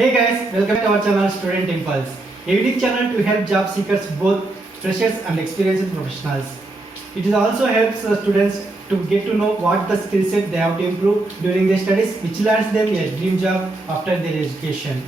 Hey guys, welcome to our channel Student Impulse, a unique channel to help job seekers, both freshers and experienced professionals. It also helps students to get to know what the skill set they have to improve during their studies, which lands them a dream job after their education.